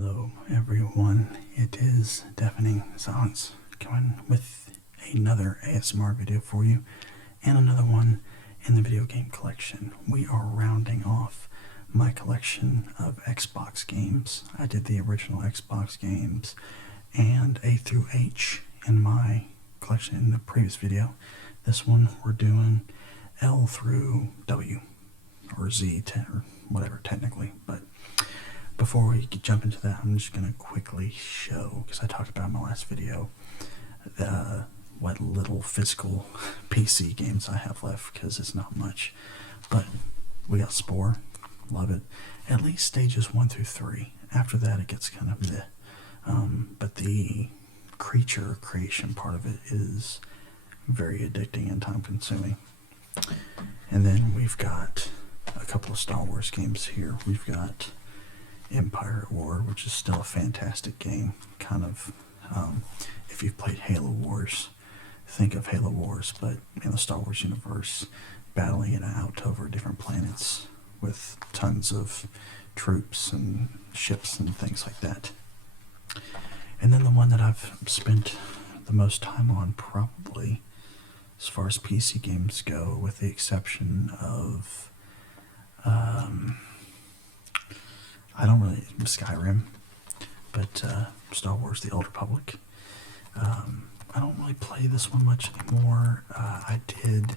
Hello everyone, it is Deafening Silence coming with another ASMR video for you and another one in the video game collection. We are rounding off my collection of Xbox games. I did the original Xbox games and A through H in my collection in the previous video. This one we're doing L through W, or Z, or whatever technically, but before we jump into that, I'm just going to quickly show, because I talked about in my last video, what little physical PC games I have left, because it's not much. But we got Spore, love it. At least stages 1 through 3. After that, it gets kind of meh. But the creature creation part of it is very addicting and time-consuming. And then we've got a couple of Star Wars games here. We've got Empire at War, which is still a fantastic game. Kind of, if you've played Halo Wars, think of Halo Wars, but in the Star Wars universe, battling it out over different planets with tons of troops and ships and things like that. And then the one that I've spent the most time on, probably, as far as PC games go, with the exception of Skyrim, but Star Wars The Old Republic. I don't really play this one much anymore. I did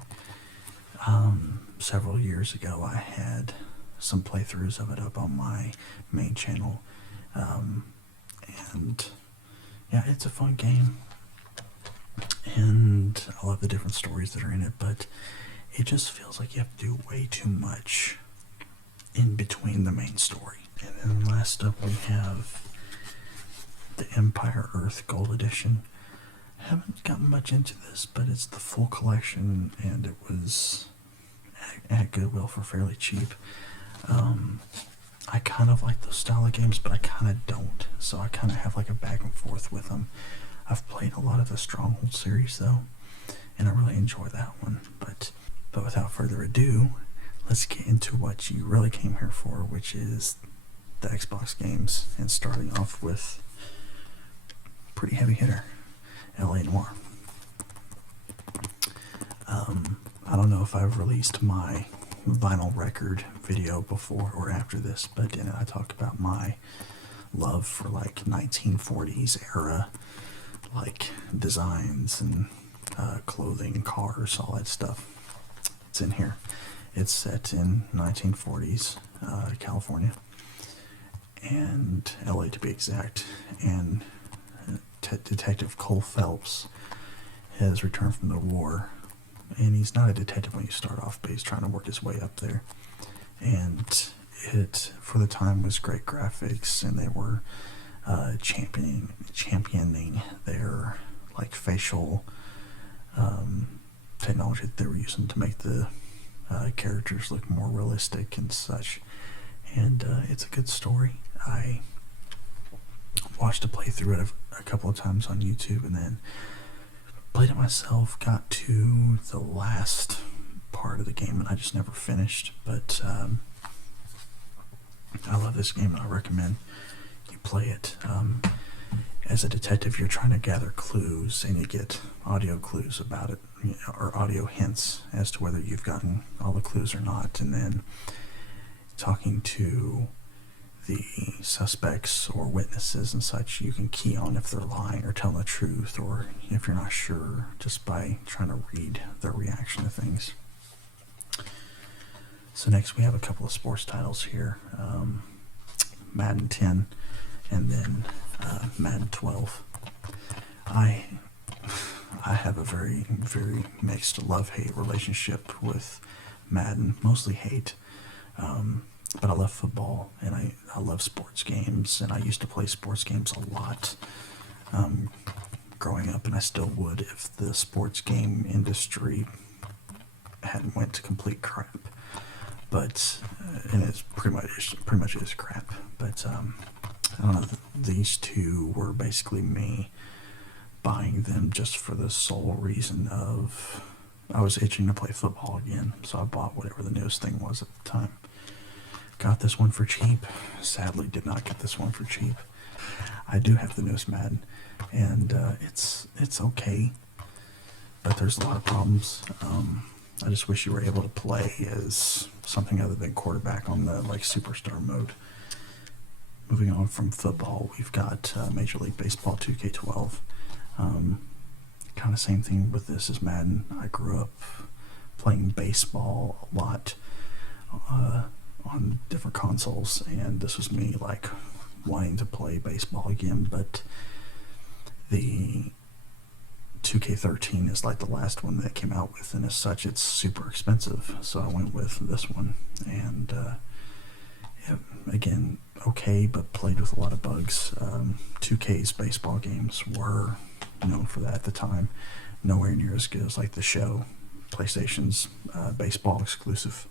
several years ago. I had some playthroughs of it up on my main channel, and yeah, it's a fun game, and I love the different stories that are in it, but it just feels like you have to do way too much in between the main story. And then last up we have the Empire Earth Gold Edition. I haven't gotten much into this, but it's the full collection, and it was at Goodwill for fairly cheap. I kind of like those style of games, but I kind of don't. So I kind of have like a back and forth with them. I've played a lot of the Stronghold series though, and I really enjoy that one. But without further ado, let's get into what you really came here for, which is the Xbox games, and starting off with pretty heavy hitter, LA Noire. I don't know if I've released my vinyl record video before or after this, but in it I talk about my love for like 1940s era like designs and clothing, cars, all that stuff. It's in here. It's set in 1940s California, and LA to be exact, and Detective Cole Phelps has returned from the war, and he's not a detective when you start off, but he's trying to work his way up there. And it, for the time, was great graphics, and they were championing their like facial technology that they were using to make the characters look more realistic and such. And it's a good story. I watched a playthrough of a couple of times on YouTube, and then played it myself, got to the last part of the game, and I just never finished. But I love this game, and I recommend you play it. As a detective, you're trying to gather clues, and you get audio clues about it, or audio hints as to whether you've gotten all the clues or not, and then talking to the suspects or witnesses and such, you can key on if they're lying or telling the truth, or if you're not sure, just by trying to read their reaction to things. So next we have a couple of sports titles here, Madden 10 and then Madden 12. I have a very, very mixed love-hate relationship with Madden, mostly hate. But I love football, and I love sports games, and I used to play sports games a lot growing up, and I still would if the sports game industry hadn't went to complete crap. But and it's pretty much is crap. But I don't know. These two were basically me buying them just for the sole reason of I was itching to play football again, so I bought whatever the newest thing was at the time. got this one for cheap. Sadly, did not get this one for cheap. I do have the newest Madden, and it's okay, but there's a lot of problems. I just wish you were able to play as something other than quarterback on the like superstar mode. Moving on from football, we've got Major League Baseball 2K12. Kind of same thing with this as Madden. I grew up playing baseball a lot on different consoles, and this was me like wanting to play baseball again, but the 2K13 is like the last one that came out with, and as such it's super expensive, so I went with this one. And yeah, again, okay, but played with a lot of bugs. 2K's baseball games were known for that at the time. Nowhere near as good as like the show, PlayStation's baseball exclusive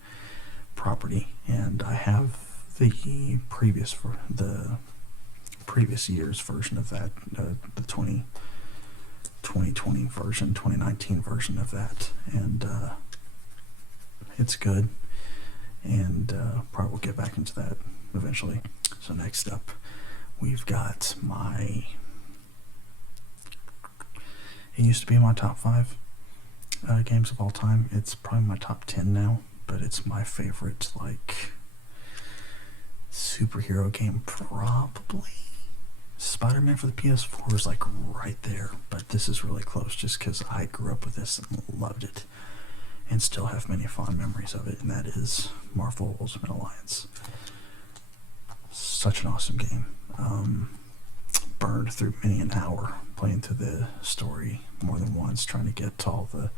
property. And I have the previous year's version of that, the 2020 version, 2019 version of that, and it's good, and probably will get back into that eventually. So next up, we've got it used to be in my top 5 games of all time. It's probably my top 10 now, but it's my favorite like superhero game, probably. Spider-Man for the PS4 is like right there, but this is really close just because I grew up with this and loved it and still have many fond memories of it, and that is Marvel Ultimate Alliance. Such an awesome game. Burned through many an hour playing through the story more than once, trying to get to all the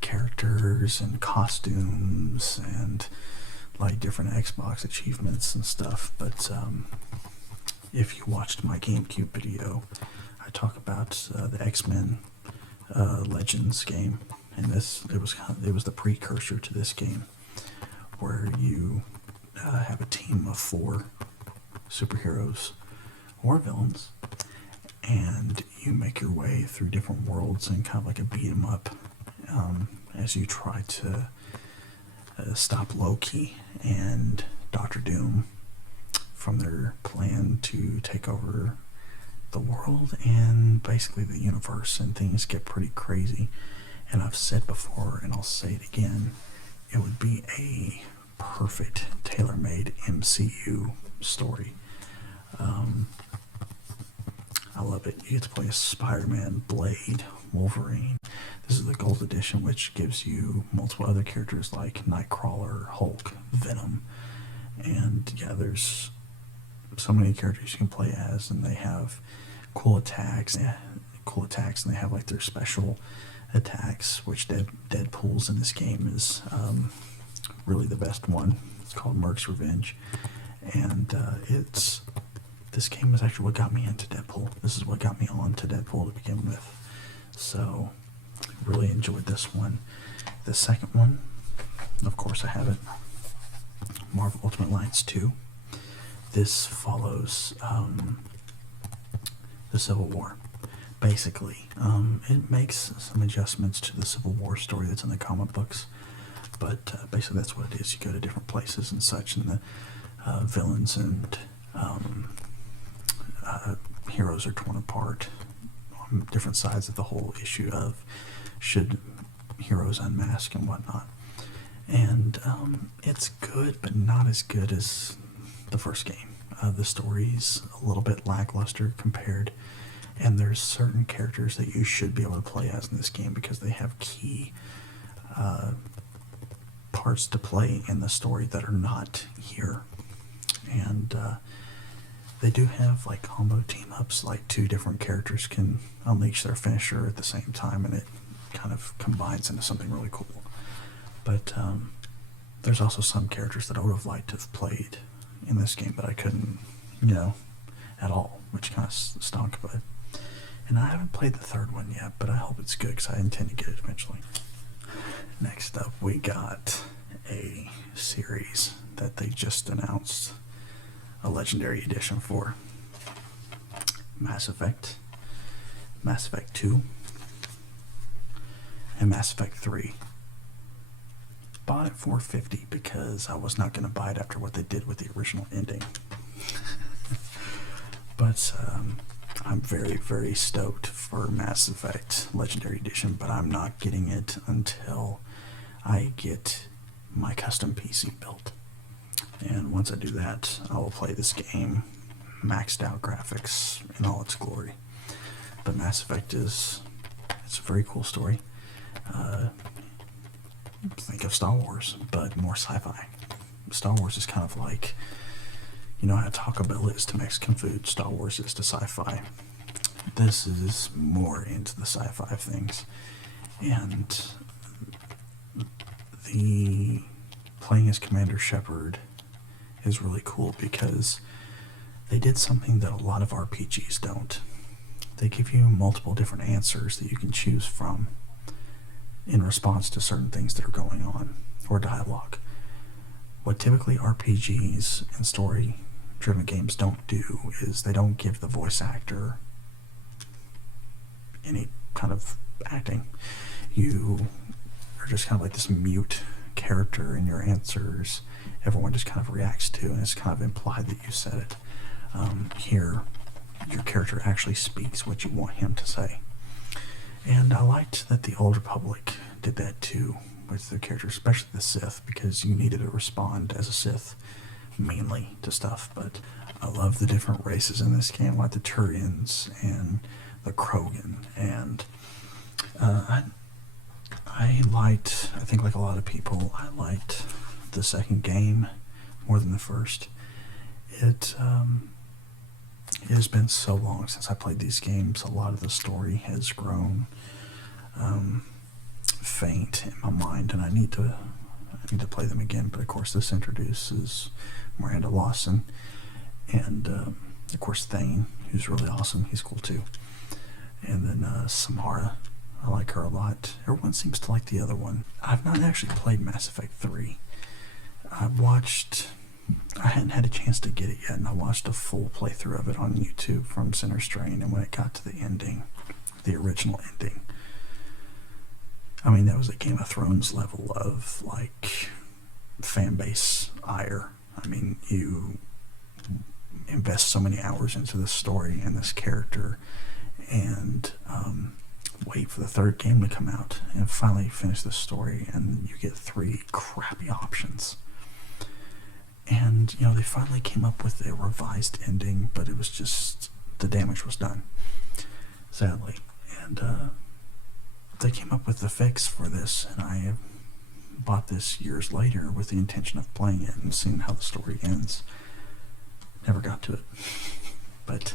characters and costumes and like different Xbox achievements and stuff. But if you watched my GameCube video, I talk about the X-Men Legends game, and it was the precursor to this game, where you have a team of 4 superheroes or villains, and you make your way through different worlds and kind of like a beat 'em up as you try to stop Loki and Doctor Doom from their plan to take over the world and basically the universe, and things get pretty crazy. And I've said before, and I'll say it again, it would be a perfect tailor-made MCU story. I love it. You get to play as Spider-Man, Blade, Wolverine. This is the Gold Edition, which gives you multiple other characters like Nightcrawler, Hulk, Venom, and yeah, there's so many characters you can play as, and they have cool attacks. And they have like their special attacks, which Deadpool's in this game is really the best one. It's called Merc's Revenge, and this game is actually what got me into Deadpool. This is what got me on to Deadpool to begin with. So really enjoyed this one. The second one, of course I have it, Marvel Ultimate Alliance 2. This follows the Civil War. Basically, it makes some adjustments to the Civil War story that's in the comic books, but basically that's what it is. You go to different places and such, and the villains and heroes are torn apart on different sides of the whole issue of should heroes unmask and whatnot. And it's good, but not as good as the first game. The story's a little bit lackluster compared, and there's certain characters that you should be able to play as in this game because they have key parts to play in the story that are not here. And they do have like combo team-ups, like 2 different characters can unleash their finisher at the same time, and it kind of combines into something really cool. But there's also some characters that I would have liked to have played in this game, but I couldn't, at all, which kind of stunk. But and I haven't played the third one yet, but I hope it's good because I intend to get it eventually. Next up, we got a series that they just announced a Legendary Edition for. Mass Effect, Mass Effect 2, and Mass Effect 3. bought it for $50 because I was not going to buy it after what they did with the original ending. But I'm very, very stoked for Mass Effect Legendary Edition, but I'm not getting it until I get my custom PC built. And once I do that, I will play this game, maxed out graphics in all its glory. But Mass Effect it's a very cool story. Think of Star Wars, but more sci-fi. Star Wars is kind of like, you know how Taco Bell is to Mexican food, Star Wars is to sci-fi. This is more into the sci-fi things. And the playing as Commander Shepard is really cool because they did something that a lot of RPGs don't. They give you multiple different answers that you can choose from in response to certain things that are going on, or dialogue. What typically RPGs and story-driven games don't do is they don't give the voice actor any kind of acting. You are just kind of like this mute character, and your answers everyone just kind of reacts to, and it's kind of implied that you said it. Here, your character actually speaks what you want him to say. And I liked that the Old Republic did that too with their characters, especially the Sith, because you needed to respond as a Sith mainly to stuff. But I love the different races in this game, like the Turians and the Krogan. And I think like a lot of people, I liked the second game more than the first. It has been so long since I played these games. A lot of the story has grown faint in my mind, and I need to play them again. But of course, this introduces Miranda Lawson, and of course Thane, who's really awesome. He's cool too. And then Samara, I like her a lot. Everyone seems to like the other one. I've not actually played Mass Effect 3. I hadn't had a chance to get it yet, and I watched a full playthrough of it on YouTube from Center Strain, and when it got to the ending, the original ending, I mean, that was a Game of Thrones level of, like, fan base ire. I mean, you invest so many hours into this story and this character, and wait for the third game to come out, and finally finish the story, and you get 3 crappy options. And, you know, they finally came up with a revised ending, but it was just, the damage was done, sadly. And they came up with the fix for this, and I bought this years later with the intention of playing it and seeing how the story ends. Never got to it. But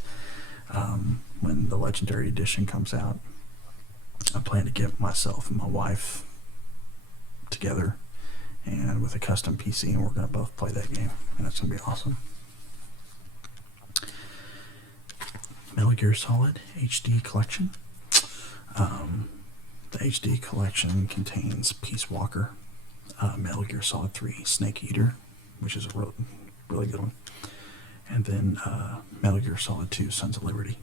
when the Legendary Edition comes out, I plan to get myself and my wife together and with a custom PC, and we're going to both play that game, and it's going to be awesome. Metal Gear Solid HD Collection. The HD Collection contains Peace Walker, Metal Gear Solid 3 Snake Eater, which is a really good one, and then Metal Gear Solid 2 Sons of Liberty.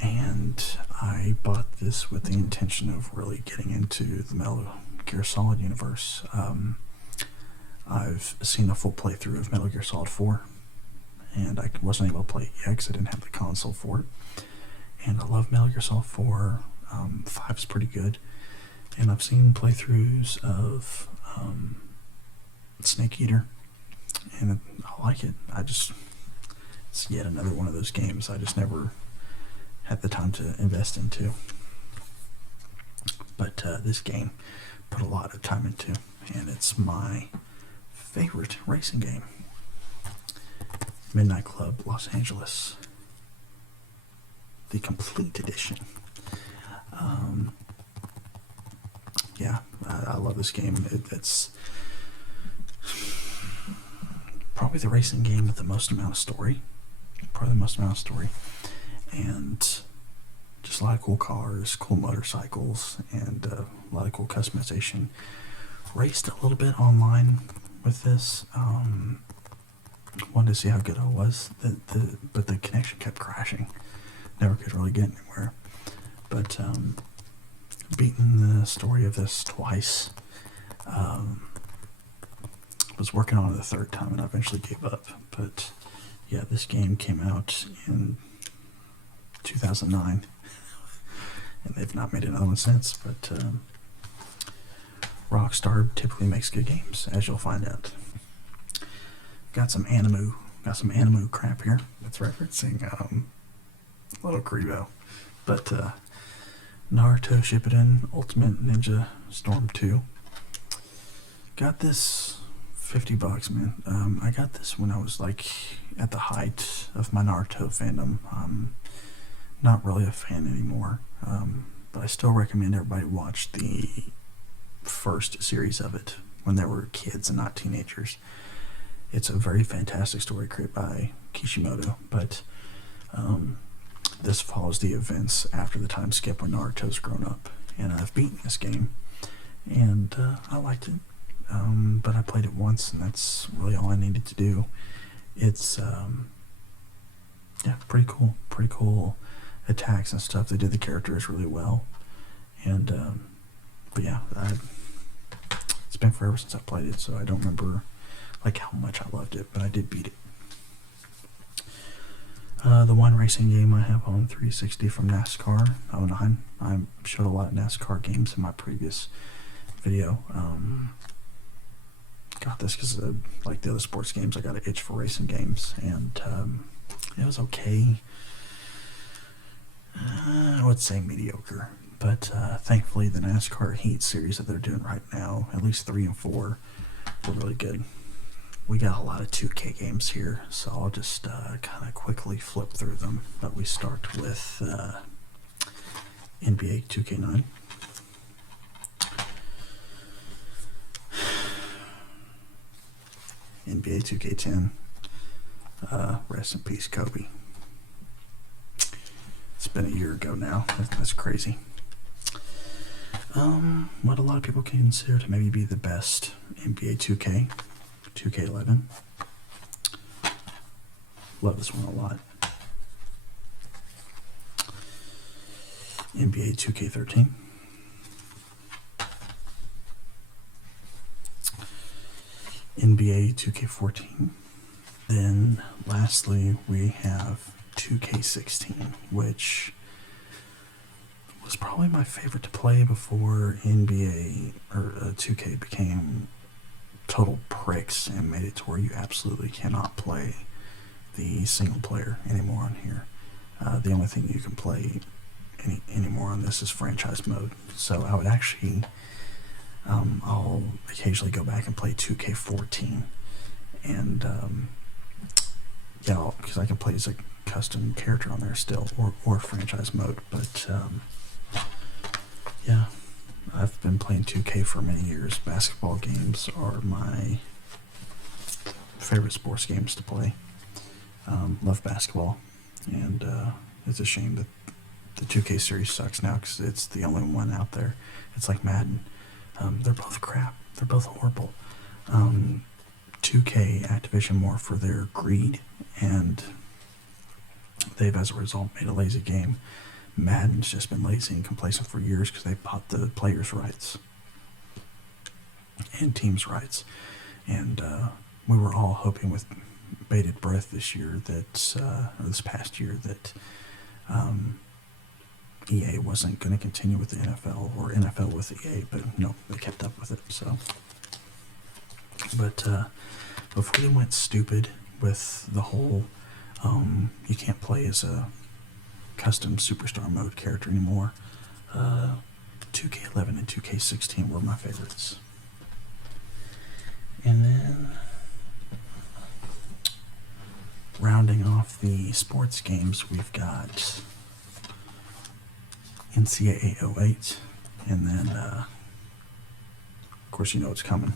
And I bought this with the intention of really getting into the Metal Gear Solid universe. I've seen a full playthrough of Metal Gear Solid 4, and I wasn't able to play it yet because I didn't have the console for it. And I love Metal Gear Solid 4. 5's pretty good. And I've seen playthroughs of Snake Eater, and I like it. It's yet another one of those games I just never had the time to invest into. But this game put a lot of time into, and it's my favorite racing game. Midnight Club Los Angeles, the complete edition. Yeah, I love this game. It's probably the racing game with the most amount of story. And just a lot of cool cars, cool motorcycles, and a lot of cool customization. Raced a little bit online with this. Wanted to see how good it was, but the connection kept crashing. Never could really get anywhere. But beaten the story of this twice. was working on it the third time, and I eventually gave up. But yeah, this game came out in 2009, and they've not made another one since. But Rockstar typically makes good games, as you'll find out. Got some anime crap here. That's referencing Little Grivo. But Naruto Shippuden Ultimate Ninja Storm 2. Got this $50, man. I got this when I was like at the height of my Naruto fandom. I'm not really a fan anymore, but I still recommend everybody watch the first series of it when they were kids and not teenagers. It's a very fantastic story created by Kishimoto, but this follows the events after the time skip when Naruto's grown up. And I've beaten this game, and I liked it, but I played it once, and that's really all I needed to do. It's yeah, pretty cool attacks and stuff. They did the characters really well, and but yeah, it's been forever since I played it, so I don't remember like how much I loved it, but I did beat it. The one racing game I have on 360 from NASCAR 09. I showed a lot of NASCAR games in my previous video. Got this because like the other sports games, I got an itch for racing games, and it was okay. I would say mediocre, but thankfully the NASCAR Heat series that they're doing right now, at least 3 and 4, were really good. We got a lot of 2K games here, so I'll just kind of quickly flip through them. But we start with NBA 2K9. NBA 2K10. Rest in peace, Kobe. It's been a year ago now. That's crazy. What a lot of people consider to maybe be the best NBA 2K. 2K11. Love this one a lot. NBA 2K13. NBA 2K14. Then lastly we have 2K16, which was probably my favorite to play before NBA or 2K became total pricks and made it to where you absolutely cannot play the single player anymore on here. The only thing you can play anymore on this is franchise mode. So I would actually, I'll occasionally go back and play 2K14, and yeah, because I can play as a custom character on there still, or franchise mode. But yeah. I've been playing 2K for many years. Basketball games are my favorite sports games to play. Love basketball, and it's a shame that the 2K series sucks now because it's the only one out there. It's like Madden. They're both crap. They're both horrible. 2K Activision more for their greed, and they've as a result made a lazy game. Madden's just been lazy and complacent for years because they bought the players' rights and teams' rights. And we were all hoping with bated breath this year that, or this past year, that EA wasn't going to continue with the NFL or NFL with EA, but no, they kept up with it. So, but before they went stupid with the whole, you can't play as a custom superstar mode character anymore, 2K11 and 2K16 were my favorites. And then rounding off the sports games, we've got NCAA 08, and then of course you know it's coming,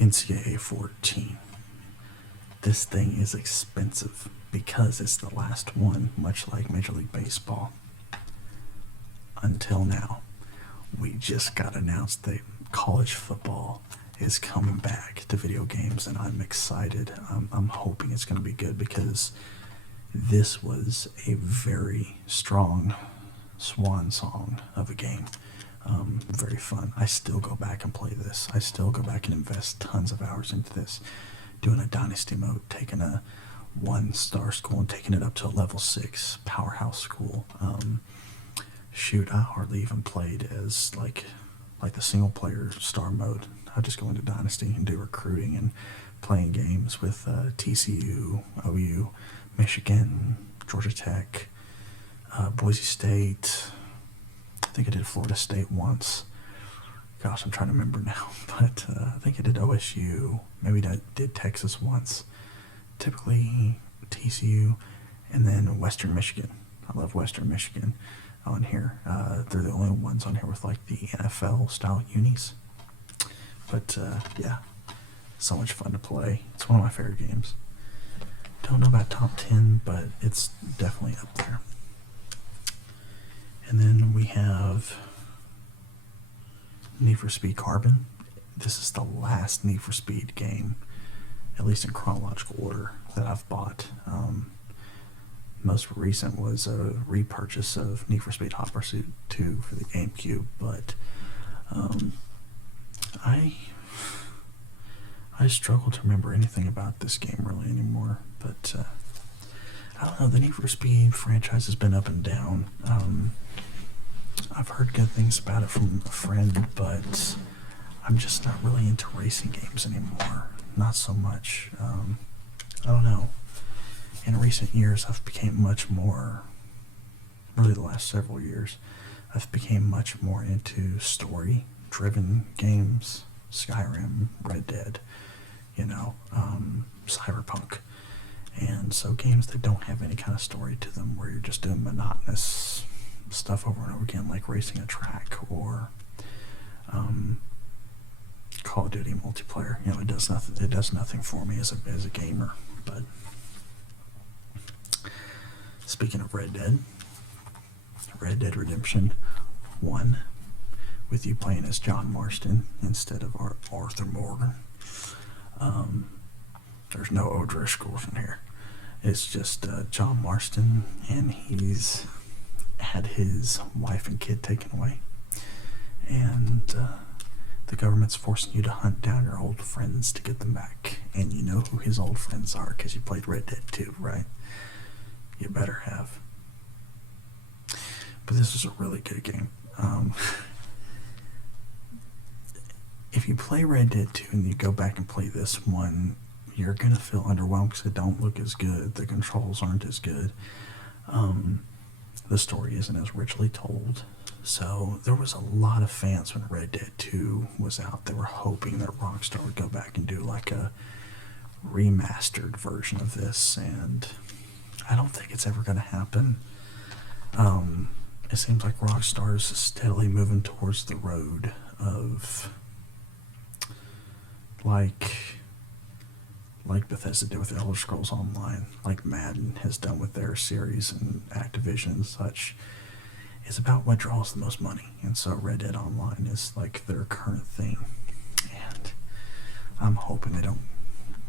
NCAA 14. This thing is expensive because it's the last one, much like Major League Baseball. Until now, we just got announced that college football is coming back to video games, and I'm excited. I'm hoping it's going to be good because this was a very strong swan song of a game. Very fun. I still go back and play this. I still go back and invest tons of hours into this. Doing a dynasty mode, taking a 1-star school and taking it up to a level 6 powerhouse school. Shoot, I hardly even played as like the single player star mode. I just go into dynasty and do recruiting and playing games with TCU, OU, Michigan, Georgia Tech, Boise State. I think I did Florida State once. Gosh, I'm trying to remember now. But I think I did OSU. Maybe I did Texas once. Typically TCU, and then Western Michigan. I love Western Michigan on here. They're the only ones on here with like the NFL style unis. But yeah, so much fun to play. It's one of my favorite games. Don't know about top 10, but it's definitely up there. And then we have Need for Speed Carbon. This is the last Need for Speed game, at least in chronological order, that I've bought. Most recent was a repurchase of Need for Speed Hot Pursuit 2 for the GameCube, but I struggle to remember anything about this game really anymore. But I don't know, the Need for Speed franchise has been up and down. I've heard good things about it from a friend, but I'm just not really into racing games anymore. Not so much. I don't know. In recent years, I've become much more, really the last several years, I've become much more into story-driven games. Skyrim, Red Dead, Cyberpunk. And so games that don't have any kind of story to them, where you're just doing monotonous stuff over and over again, like racing a track or Call of Duty multiplayer. It does nothing. It does nothing for me as a gamer. But speaking of Red Dead Redemption 1, with you playing as John Marston instead of Arthur Morgan. There's no O'Driscolls in here. It's just John Marston, and he's had his wife and kid taken away, and the government's forcing you to hunt down your old friends to get them back. And you know who his old friends are because you played Red Dead 2, right? You better have. But this is a really good game. If you play Red Dead 2 and you go back and play this one, you're going to feel underwhelmed because it don't look as good. The controls aren't as good. The story isn't as richly told. So there was a lot of fans when Red Dead 2 was out. They were hoping that Rockstar would go back and do like a remastered version of this, and I don't think it's ever going to happen. It seems like Rockstar is steadily moving towards the road of like Bethesda did with Elder Scrolls Online, like Madden has done with their series, and Activision and such. Is about what draws the most money, and so Red Dead Online is like their current thing, and I'm hoping they don't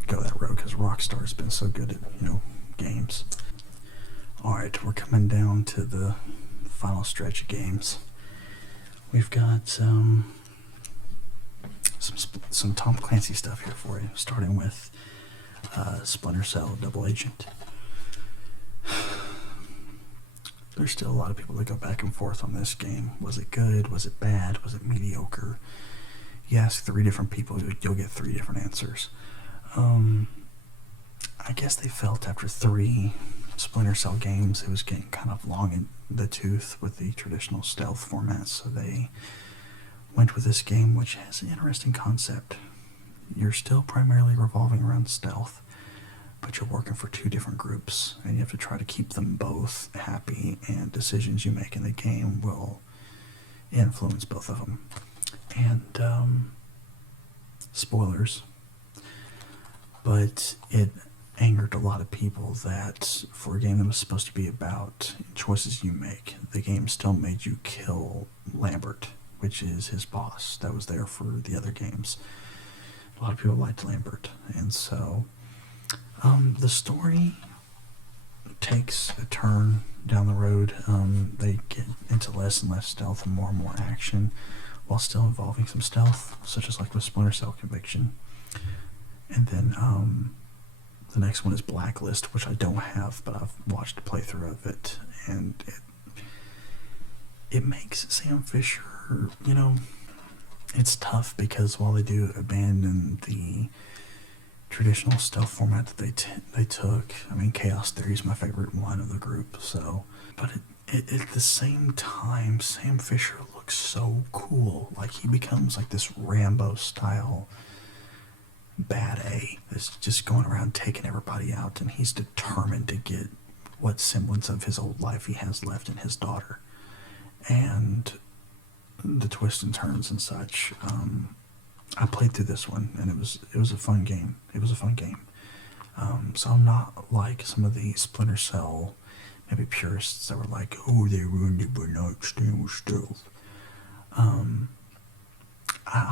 go that road because Rockstar has been so good at games. Alright, we're coming down to the final stretch of games. We've got some Tom Clancy stuff here for you, starting with Splinter Cell Double Agent. There's still a lot of people that go back and forth on this game. Was it good? Was it bad? Was it mediocre? You ask 3 different people, you'll get 3 different answers. I guess they felt after 3 Splinter Cell games it was getting kind of long in the tooth with the traditional stealth format, so they went with this game, which has an interesting concept. You're still primarily revolving around stealth, but you're working for 2 different groups, and you have to try to keep them both happy, and decisions you make in the game will influence both of them. And spoilers, but it angered a lot of people that for a game that was supposed to be about choices you make, the game still made you kill Lambert, which is his boss that was there for the other games. A lot of people liked Lambert, and so the story takes a turn down the road, they get into less and less stealth and more action, while still involving some stealth, such as like with Splinter Cell Conviction. And then the next one is Blacklist, which I don't have, but I've watched a playthrough of it, and it makes Sam Fisher, you know, it's tough because while they do abandon the traditional stealth format that they took, I mean, Chaos Theory is my favorite one of the group, so, but at the same time, Sam Fisher looks so cool. Like, he becomes like this Rambo-style bad A that's just going around taking everybody out, and he's determined to get what semblance of his old life he has left in his daughter. And the twists and turns and such. I played through this one, and it was a fun game. It was a fun game. So I'm not like some of the Splinter Cell, maybe purists that were like, oh, they ruined it by not staying with stealth. I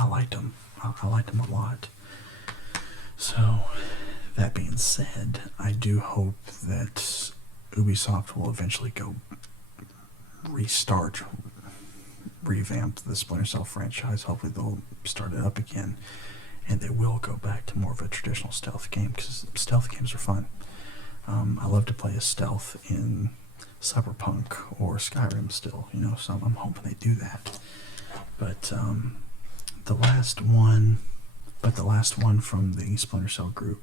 liked them. I liked them a lot. So, that being said, I do hope that Ubisoft will eventually go revamp the Splinter Cell franchise. Hopefully they'll start it up again, and they will go back to more of a traditional stealth game, because stealth games are fun. I love to play a stealth in Cyberpunk or Skyrim still, you know, so I'm hoping they do that. But the last one from the Splinter Cell group,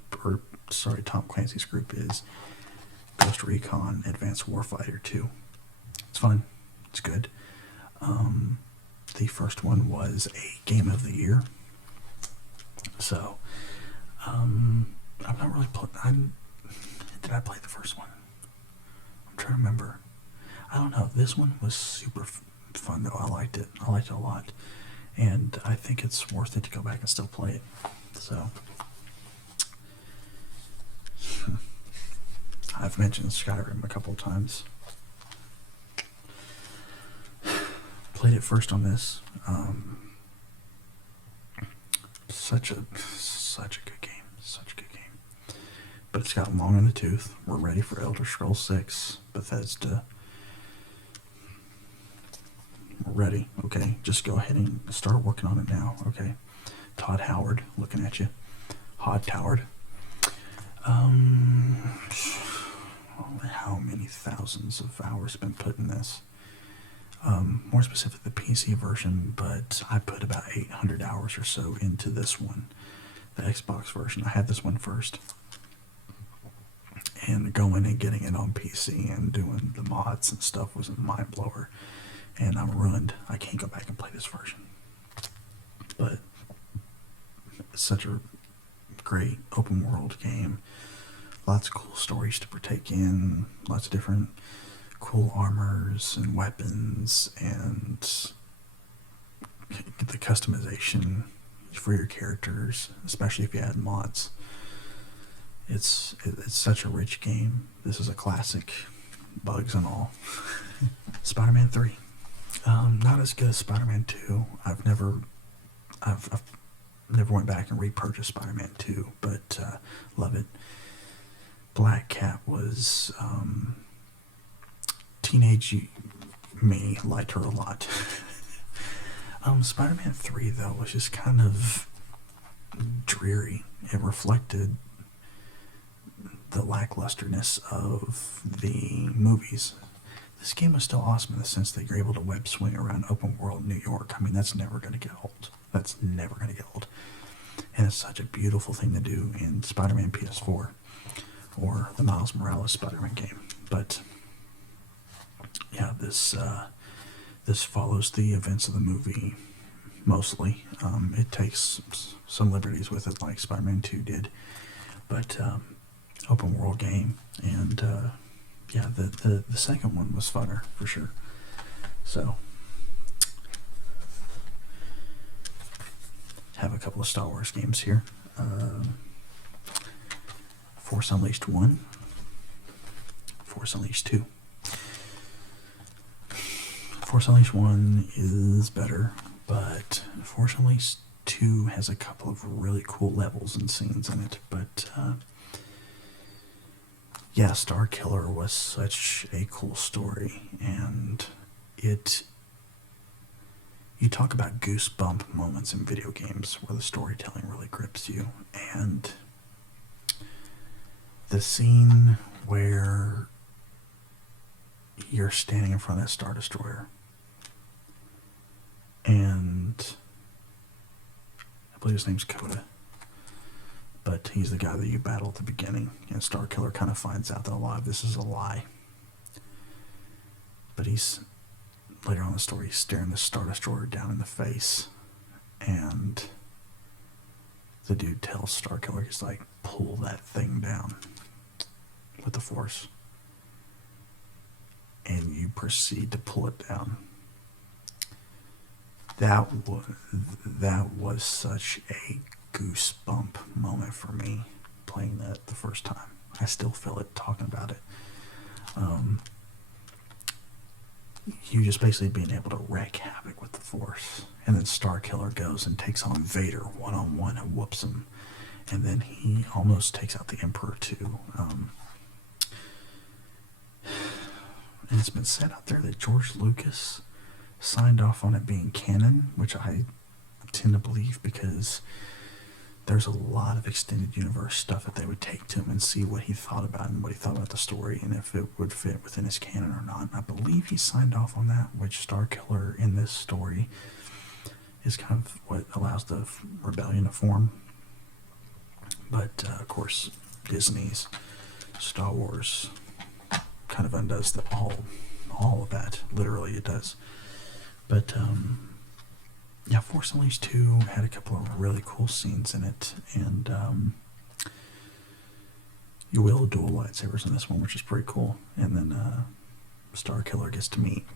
Tom Clancy's group, is Ghost Recon Advanced Warfighter 2. It's fun. It's good. The first one was a Game of the Year. So, I've not really did I play the first one? I'm trying to remember. I don't know. This one was super fun, though. I liked it. I liked it a lot. And I think it's worth it to go back and still play it. So, I've mentioned Skyrim a couple times. Played it first on this. Such a good game. Such a good game. But it's got long in the tooth. We're ready for Elder Scrolls 6. Bethesda. We're ready. Okay, just go ahead and start working on it now. Okay. Todd Howard, looking at you. Hod Howard. How many thousands of hours have been put in this? More specific, the PC version, but I put about 800 hours or so into this one, the Xbox version. I had this one first, and going and getting it on PC and doing the mods and stuff was a mind blower, and I'm ruined. I can't go back and play this version, but it's such a great open world game. Lots of cool stories to partake in, lots of different cool armors and weapons, and the customization for your characters, especially if you add mods. It's such a rich game. This is a classic, bugs and all. Spider-Man 3. Not as good as Spider-Man 2. I've never went back and repurchased Spider-Man 2, but love it. Black Cat was teenage me liked her a lot. Spider-Man 3, though, was just kind of dreary. It reflected the lacklusterness of the movies. This game was still awesome in the sense that you're able to web swing around open world New York. I mean, that's never going to get old. That's never going to get old. And it's such a beautiful thing to do in Spider-Man PS4 or the Miles Morales Spider-Man game. But yeah, this follows the events of the movie mostly. It takes some liberties with it, like Spider-Man 2 did, but open world game. And yeah, the second one was funner for sure. So have a couple of Star Wars games here. Force Unleashed 1, Force Unleashed 2. Force Unleashed 1 is better, but Force Unleashed 2 has a couple of really cool levels and scenes in it, but yeah, Star Killer was such a cool story, and you talk about goosebump moments in video games where the storytelling really grips you, and the scene where you're standing in front of that Star Destroyer, and I believe his name's Coda, but he's the guy that you battle at the beginning, and Star Killer kind of finds out that a lot of this is a lie. But he's, later on in the story, he's staring the Star Destroyer down in the face, and the dude tells Star Killer, he's like, pull that thing down with the Force. And you proceed to pull it down. That was such a goosebump moment for me playing that the first time. I still feel it talking about it. You just basically being able to wreak havoc with the Force, and then Star Killer goes and takes on Vader one-on-one and whoops him, and then he almost takes out the Emperor too. And it's been said out there that George Lucas signed off on it being canon, which I tend to believe, because there's a lot of extended universe stuff that they would take to him and see what he thought about and what he thought about the story and if it would fit within his canon or not. And I believe he signed off on that, which Star Killer in this story is kind of what allows the rebellion to form. But of course, Disney's Star Wars kind of undoes all of that. Literally, it does. But yeah, Force Unleashed 2 had a couple of really cool scenes in it, and you will dual lightsabers in this one, which is pretty cool. And then Star Killer gets to meet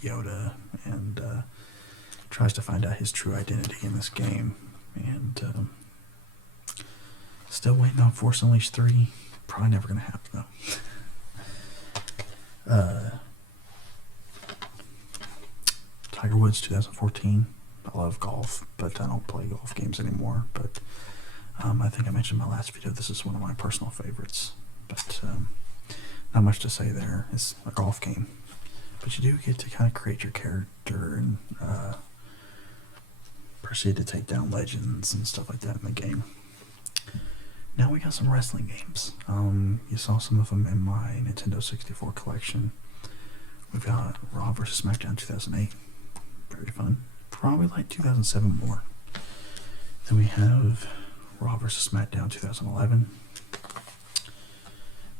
Yoda and tries to find out his true identity in this game. And still waiting on Force Unleashed 3. Probably never going to happen, though. Tiger Woods 2014. I love golf, but I don't play golf games anymore. But I think I mentioned in my last video, this is one of my personal favorites. But not much to say there. It's a golf game. But you do get to kind of create your character and proceed to take down legends and stuff like that in the game. Now we got some wrestling games. You saw some of them in my Nintendo 64 collection. We've got Raw vs. SmackDown 2008. Very fun. Probably like 2007 more. Then we have Raw vs. SmackDown 2011.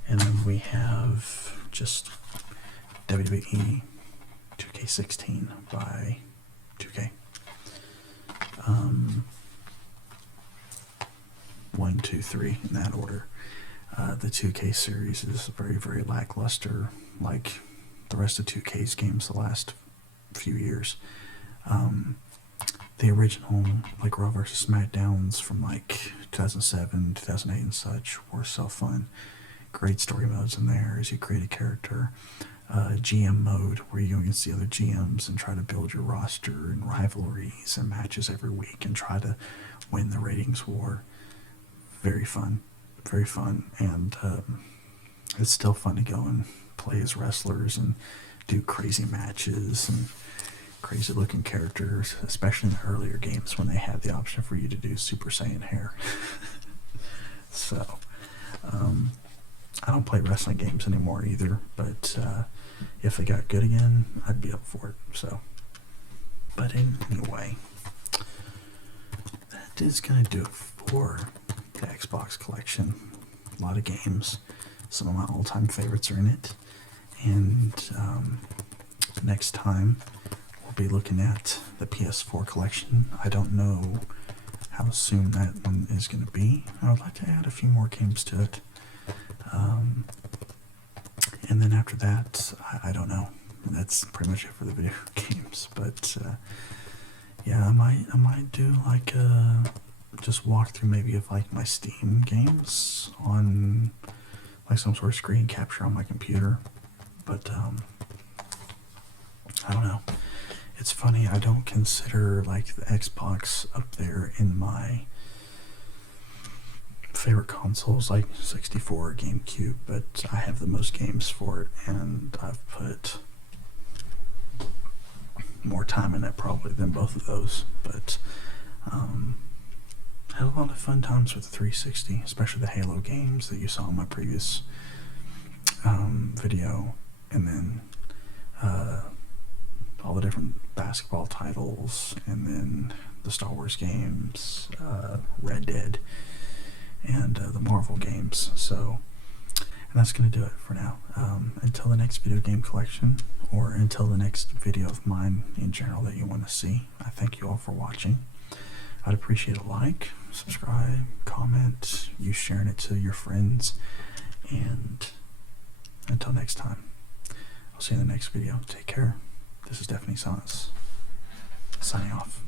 And then we have just WWE 2K16 by 2K. 1, 2, 3 in that order. The 2K series is very, very lackluster, like the rest of 2K's games the last few years. The original, like Raw vs. SmackDowns from like 2007, 2008 and such were so fun. Great story modes in there as you create a character. GM mode where you can see other GMs and try to build your roster and rivalries and matches every week and try to win the ratings war. Very fun. Very fun. And it's still fun to go and play as wrestlers and do crazy matches and crazy looking characters, especially in the earlier games when they had the option for you to do Super Saiyan hair. So, I don't play wrestling games anymore either, but if they got good again, I'd be up for it. So, but anyway, that is going to do it for the Xbox collection. A lot of games. Some of my all-time favorites are in it. And next time, we'll be looking at the PS4 collection. I don't know how soon that one is going to be. I would like to add a few more games to it. And then after that, I don't know. That's pretty much it for the video games. But yeah, I might do like just walk through maybe of like my Steam games on like some sort of screen capture on my computer. But I don't know. It's funny, I don't consider like the Xbox up there in my favorite consoles like 64, GameCube, but I have the most games for it, and I've put more time in it probably than both of those. But had a lot of fun times with the 360, especially the Halo games that you saw in my previous video, and then all the different basketball titles, and then the Star Wars games, Red Dead, and the Marvel games. So, and that's going to do it for now. Until the next video game collection, or until the next video of mine in general that you want to see, I thank you all for watching. I'd appreciate a like, subscribe, comment, you sharing it to your friends, and until next time, I'll see you in the next video. Take care. This is Deafening Silence, signing off.